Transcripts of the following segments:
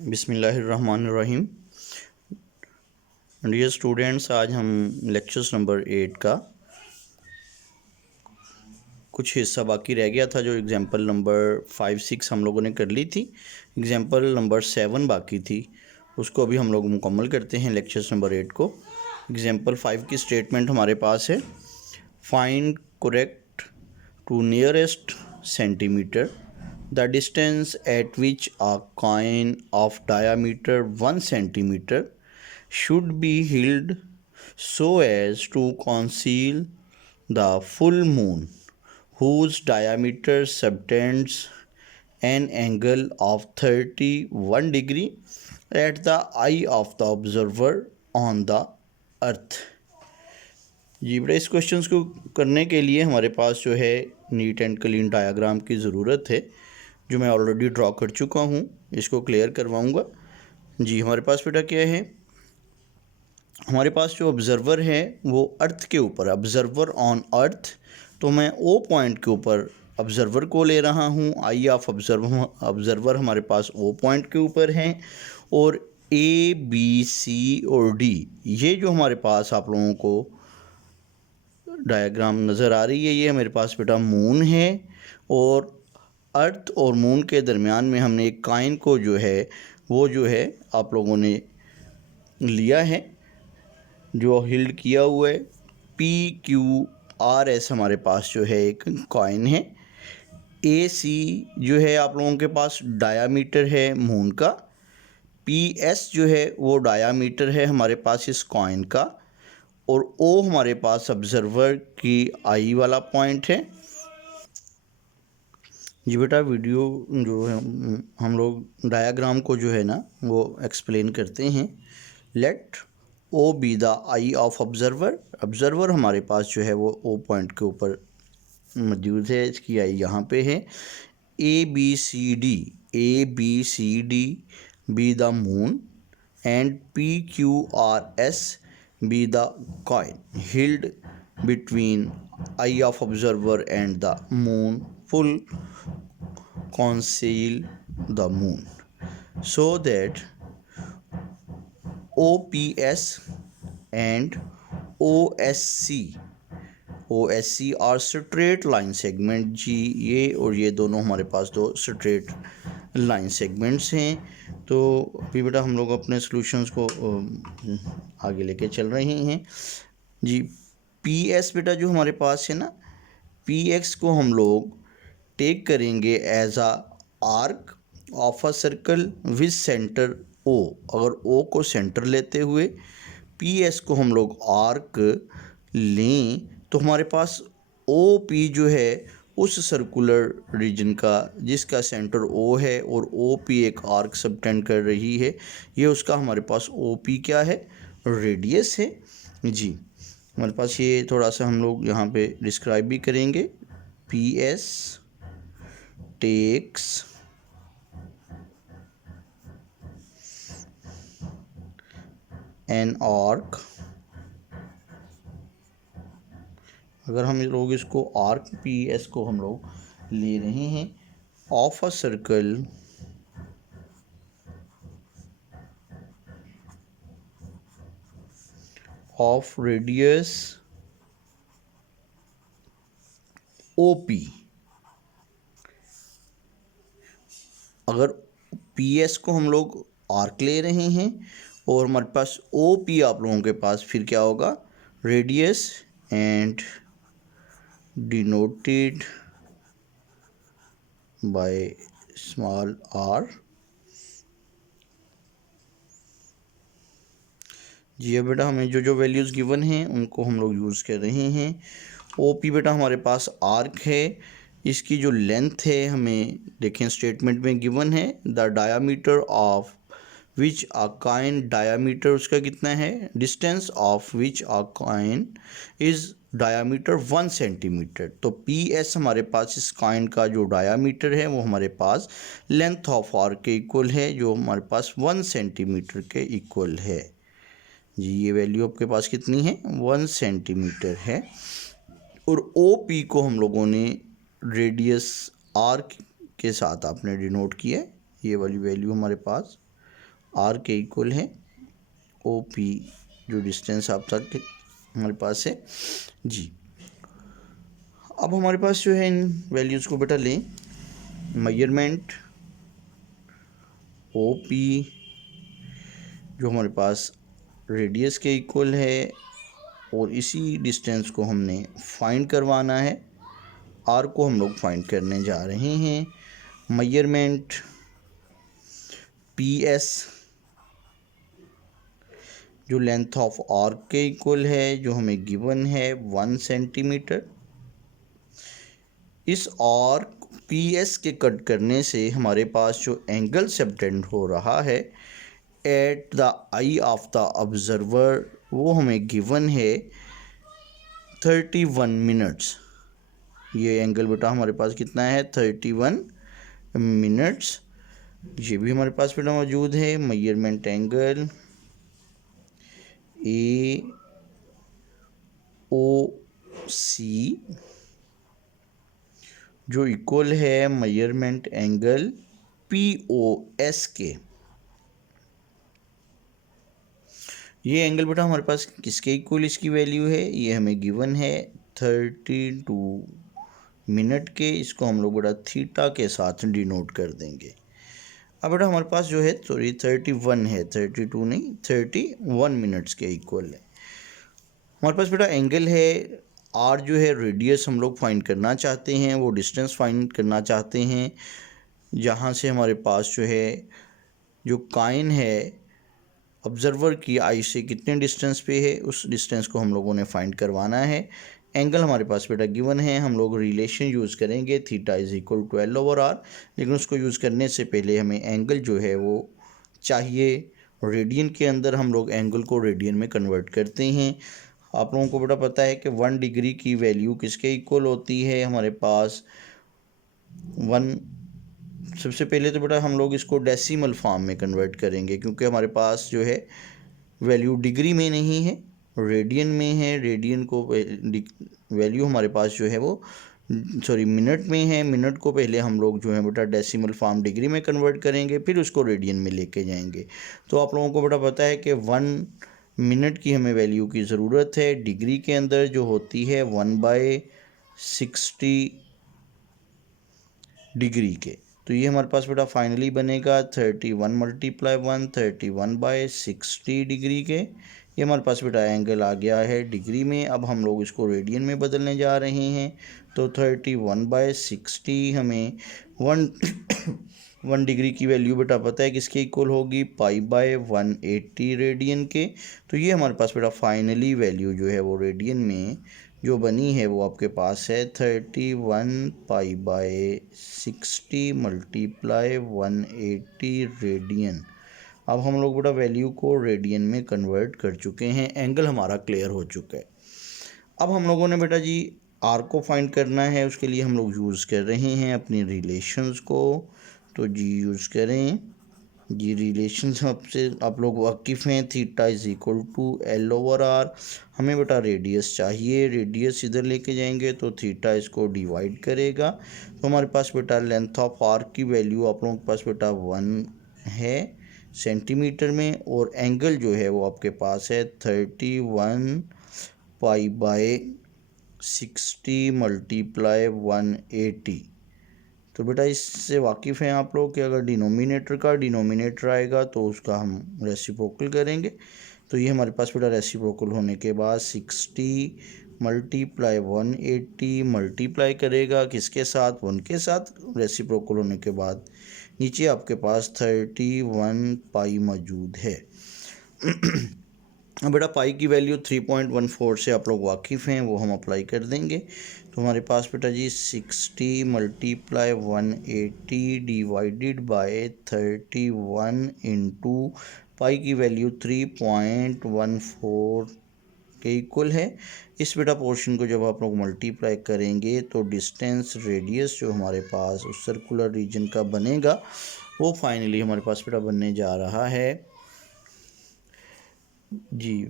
बिस्मिल्लाहिर्रहमानिर्रहीम। Dear students, आज हम लेक्चर्स नंबर 8 का कुछ हिस्सा बाकी रह गया था। जो एग्जांपल नंबर 5-6 हम लोगों ने कर ली थी, एग्जांपल नंबर 7 बाकी थी, उसको अभी हम लोग मुकम्मल करते हैं लेक्चर्स नंबर 8 को। एग्जांपल 5 की स्टेटमेंट हमारे पास है, find correct to nearest centimetre the distance at which a coin of diameter 1 centimeter should be held so as to conceal the full moon whose diameter subtends an angle of 31 degree at the eye of the observer on the earth। जी बेटा, इस questions को करने के लिए हमारे पास जो है नीट एंड क्लीन डायग्राम की ज़रूरत है, जो मैं ऑलरेडी ड्रॉ कर चुका हूँ। इसको क्लियर करवाऊँगा। जी, हमारे पास बेटा क्या है, हमारे पास जो ऑब्ज़र्वर है वो अर्थ के ऊपर, ऑब्ज़र्वर ऑन अर्थ। तो मैं ओ पॉइंट के ऊपर ऑब्ज़र्वर को ले रहा हूँ। आई ऑफ ऑब्ज़र्वर हमारे पास ओ पॉइंट के ऊपर हैं, और ए बी सी और डी, ये जो हमारे पास आप लोगों को डायग्राम नज़र आ रही है, ये मेरे पास बेटा मून है। और अर्थ और मून के दरमियान में हमने एक कॉइन को जो है वो जो है आप लोगों ने लिया है, जो हिल्ड किया हुआ है। PQRS हमारे पास जो है एक कॉइन है। AC जो है आप लोगों के पास डायामीटर है मून का। PS जो है वो डायामीटर है हमारे पास इस कॉइन का। और O हमारे पास ऑब्ज़र्वर की आई वाला पॉइंट है। जी बेटा, वीडियो जो है हम लोग डायग्राम को जो है ना वो एक्सप्लेन करते हैं। Let O be the eye of observer. Observer हमारे पास जो है वो ओ पॉइंट के ऊपर मौजूद है, इसकी आई यहाँ पे है। A B C D be the moon and PQRS be the coin held between eye of observer and the moon full conceal the moon so that OPS and OSC are straight line segment। जी, ये और ये दोनों हमारे पास दो straight line segments हैं। तो अभी बेटा हम लोग अपने सॉल्यूशंस को आगे लेके चल रहे हैं। जी, PS बेटा जो हमारे पास है ना, PX को हम लोग टेक करेंगे as a arc of a circle with centre O। अगर O को सेंटर लेते हुए PS को हम लोग आर्क लें, तो हमारे पास OP जो है उस सर्कुलर रीजन का जिसका सेंटर O है और OP एक आर्क सबटेंड कर रही है, ये उसका हमारे पास OP क्या है, रेडियस है। जी, हमारे पास ये थोड़ा सा हम लोग यहाँ पे डिस्क्राइब भी करेंगे। PS takes an arc. अगर हम लोग इसको आर्क PS को हम लोग ले रहे हैं of a circle of radius OP। अगर PS को हम लोग आर्क ले रहे हैं और हमारे पास OP आप लोगों के पास फिर क्या होगा, radius, and denoted by small r। जी अब बेटा हमें जो जो वैल्यूज़ गिवन हैं उनको हम लोग यूज़ कर रहे हैं। OP बेटा हमारे पास आर्क है, इसकी जो लेंथ है हमें देखें स्टेटमेंट में गिवन है, the diameter of which a coin, diameter उसका कितना है, distance of which a coin is diameter 1 centimetre. तो PS हमारे पास इस कॉइन का जो डायामीटर है वो हमारे पास लेंथ ऑफ आर्क के इक्वल है, जो हमारे पास 1 सेंटीमीटर के इक्वल है। जी, ये वैल्यू आपके पास कितनी है, 1 सेंटीमीटर है। और OP को हम लोगों ने रेडियस R के साथ आपने डिनोट किया है, ये वाली वैल्यू हमारे पास आर के इक्वल है ओ पी, जो डिस्टेंस आप तक हमारे पास है जी। अब हमारे पास जो है इन वैल्यूज़ को बेटा लें, मेजरमेंट ओ पी जो हमारे पास रेडियस के इक्वल है और इसी डिस्टेंस को हमने फाइंड करवाना है, आर को हम लोग फाइंड करने जा रहे हैं। मेजरमेंट पी एस जो लेंथ ऑफ आर्क के इक्वल है, जो हमें गिवन है 1 सेंटीमीटर। इस आर्क पी एस के कट करने से हमारे पास जो एंगल सबटेंड हो रहा है at the eye of the observer, वो हमें गिवन है 31 मिनट्स। ये एंगल बेटा हमारे पास कितना है 31 मिनट्स। ये भी हमारे पास बेटा मौजूद है। मेजरमेंट एंगल ए ओ सी जो इक्वल है measurement angle P O S के। ये एंगल बेटा हमारे पास किसके इक्वल इसकी वैल्यू है, ये हमें गिवन है 32 मिनट के। इसको हम लोग बेटा थीटा के साथ डिनोट कर देंगे। अब बेटा हमारे पास जो है 31 है, 32 नहीं 31 मिनट्स के इक्वल है। हमारे पास बेटा एंगल है आर, जो है रेडियस हम लोग फाइंड करना चाहते हैं, वो डिस्टेंस फाइंड करना चाहते हैं जहाँ से हमारे पास जो है जो काइन है ऑब्जर्वर की आई से कितने डिस्टेंस पे है, उस डिस्टेंस को हम लोगों ने फाइंड करवाना है। एंगल हमारे पास बेटा गिवन है, हम लोग रिलेशन यूज़ करेंगे theta is equal to L over R, लेकिन उसको यूज़ करने से पहले हमें एंगल जो है वो चाहिए। रेडियन के अंदर हम लोग एंगल को रेडियन में कन्वर्ट करते हैं। आप लोगों को बेटा पता है कि 1 डिग्री की वैल्यू किसके इक्वल होती है, हमारे पास 1। सबसे पहले तो बेटा हम लोग इसको डेसिमल फॉर्म में कन्वर्ट करेंगे, क्योंकि हमारे पास जो है वैल्यू डिग्री में नहीं है, रेडियन में है। रेडियन को वैल्यू हमारे पास जो है वो मिनट में है। मिनट को पहले हम लोग जो है बेटा डेसिमल फॉर्म डिग्री में कन्वर्ट करेंगे, फिर उसको रेडियन में लेके जाएंगे। तो आप लोगों को बेटा पता है कि 1 मिनट की हमें वैल्यू की ज़रूरत है डिग्री के अंदर, जो होती है 1/60 डिग्री के। तो ये हमारे पास बेटा फाइनली बनेगा 31 मल्टीप्लाई 1 31/60 डिग्री के। ये हमारे पास बेटा एंगल आ गया है डिग्री में। अब हम लोग इसको रेडियन में बदलने जा रहे हैं। तो 31/60 हमें 1 डिग्री की वैल्यू बेटा पता है किसके इक्वल होगी, π/180 रेडियन के। तो ये हमारे पास बेटा फाइनली वैल्यू जो है वो रेडियन में जो बनी है वो आपके पास है 31 π/60 मल्टीप्लाई 180 रेडियन। अब हम लोग बेटा वैल्यू को रेडियन में कन्वर्ट कर चुके हैं, एंगल हमारा क्लियर हो चुका है। अब हम लोगों ने बेटा जी आर को फाइंड करना है, उसके लिए हम लोग यूज़ कर रहे हैं अपनी रिलेशंस को। तो जी यूज़ करें जी रिलेशंस आपसे आप लोग वाकिफ़ हैं, theta is equal to L over R. हमें बेटा रेडियस चाहिए, रेडियस इधर लेके जाएंगे तो थीटा इसको डिवाइड करेगा। तो हमारे पास बेटा लेंथ ऑफ आर्क की वैल्यू आप लोगों के पास बेटा 1 है सेंटीमीटर में, और एंगल जो है वो आपके पास है 31 π/60 मल्टीप्लाई 180। तो बेटा इससे वाकिफ़ हैं आप लोग कि अगर डिनोमिनेटर का डिनोमिनेटर आएगा तो उसका हम रेसिप्रोकल करेंगे। तो ये हमारे पास बेटा रेसिप्रोकल होने के बाद 60 मल्टीप्लाई 180 मल्टीप्लाई करेगा किसके साथ, 1 के साथ। रेसिप्रोकल होने के बाद नीचे आपके पास 31 पाई मौजूद है। अब बेटा पाई की वैल्यू 3.14 से आप लोग वाकिफ़ हैं, वो हम अप्लाई कर देंगे। तो हमारे पास बेटा जी 60 multiply 180 divided by 31 into pi की वैल्यू 3.14 के इक्वल है। इस बेटा पोर्शन को जब आप लोग मल्टीप्लाई करेंगे तो डिस्टेंस रेडियस जो हमारे पास उस सर्कुलर रीजन का बनेगा वो फाइनली हमारे पास बेटा बनने जा रहा है जी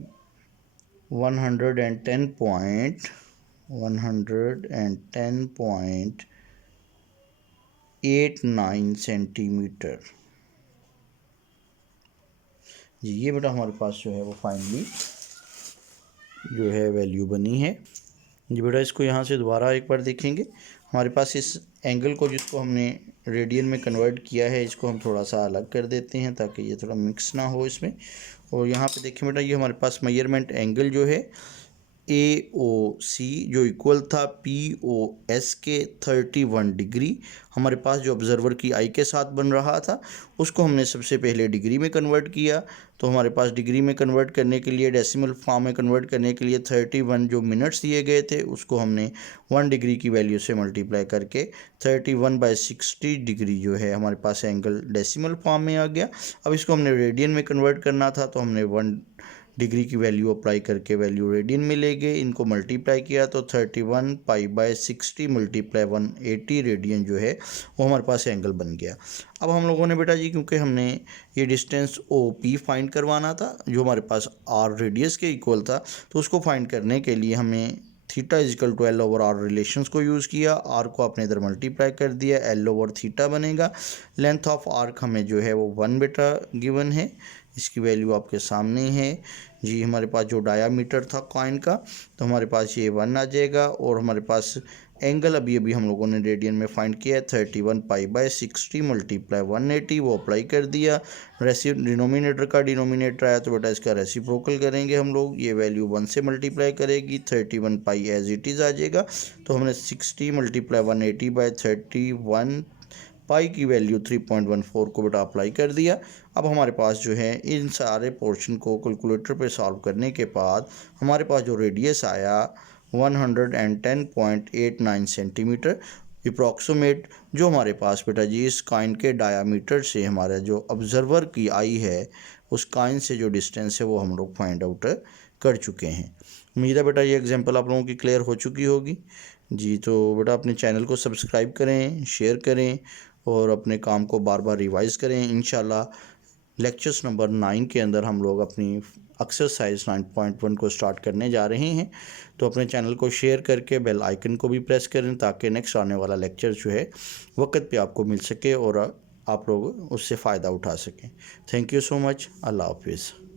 110.89 सेंटीमीटर। जी ये बेटा हमारे पास जो है वो फाइनली जो है वैल्यू बनी है। जी बेटा इसको यहाँ से दोबारा एक बार देखेंगे। हमारे पास इस एंगल को जिसको हमने रेडियन में कन्वर्ट किया है, इसको हम थोड़ा सा अलग कर देते हैं ताकि ये थोड़ा मिक्स ना हो इसमें। और यहाँ पे देखिए बेटा ये हमारे पास मेजरमेंट एंगल जो है AOC जो इक्वल था POS के 31 डिग्री, हमारे पास जो ऑब्जर्वर की आई के साथ बन रहा था उसको हमने सबसे पहले डिग्री में कन्वर्ट किया। तो हमारे पास डिग्री में कन्वर्ट करने के लिए, डेसिमल फॉर्म में कन्वर्ट करने के लिए 31 जो मिनट्स दिए गए थे उसको हमने 1 डिग्री की वैल्यू से मल्टीप्लाई करके 31/60 डिग्री जो है हमारे पास एंगल डेसिमल फॉर्म में आ गया। अब इसको हमने रेडियन में कन्वर्ट करना था तो हमने 1 डिग्री की वैल्यू अप्लाई करके वैल्यू रेडियन में ले गए, इनको मल्टीप्लाई किया तो 31 π/60 मल्टीप्लाई 180 रेडियन जो है वो हमारे पास एंगल बन गया। अब हम लोगों ने बेटा जी क्योंकि हमने ये डिस्टेंस OP फाइंड करवाना था जो हमारे पास R रेडियस के इक्वल था, तो उसको फाइंड करने के लिए हमें theta is equal to L/R relations को यूज़ किया। R को आपने इधर मल्टीप्लाई कर दिया, L/θ बनेगा। लेंथ ऑफ आर्क हमें जो है वो 1 बेटा गिवन है, इसकी वैल्यू आपके सामने है। जी हमारे पास जो डायामीटर था कॉइन का तो हमारे पास ये 1 आ जाएगा। और हमारे पास एंगल अभी हम लोगों ने रेडियन में फाइंड किया है 31 π/60 मल्टीप्लाई 180, वो अप्लाई कर दिया। डिनोमिनेटर का डिनोमिनेटर आया तो बेटा इसका रेसिप्रोकल करेंगे हम लोग, ये वैल्यू 1 से मल्टीप्लाई करेगी 31 पाई एज इट इज़ आ जाएगा। तो हमने 60 मल्टीप्लाई 180/31 पाई की वैल्यू 3.14 को बेटा अप्लाई कर दिया। अब हमारे पास जो है इन सारे पोर्शन को कैलकुलेटर पे सॉल्व करने के बाद हमारे पास जो रेडियस आया 110.89 सेंटीमीटर अप्रॉक्सीमेट, जो हमारे पास बेटा जी इस कॉइन के डायामीटर से हमारा जो ऑब्जर्वर की आई है उस कॉइन से जो डिस्टेंस है वो हम लोग फाइंड आउट कर चुके हैं। उम्मीद है बेटा ये एग्जांपल आप लोगों की क्लियर हो चुकी होगी। जी तो बेटा अपने चैनल को सब्सक्राइब करें, शेयर करें और अपने काम को बार बार रिवाइज़ करें। इंशाल्लाह लेक्चर्स नंबर 9 के अंदर हम लोग अपनी एक्सरसाइज 9.1 को स्टार्ट करने जा रहे हैं। तो अपने चैनल को शेयर करके बेल आइकन को भी प्रेस करें ताकि नेक्स्ट आने वाला लेक्चर जो है वक्त पे आपको मिल सके और आप लोग उससे फ़ायदा उठा सकें। Thank you so much. Allah हाफिज़।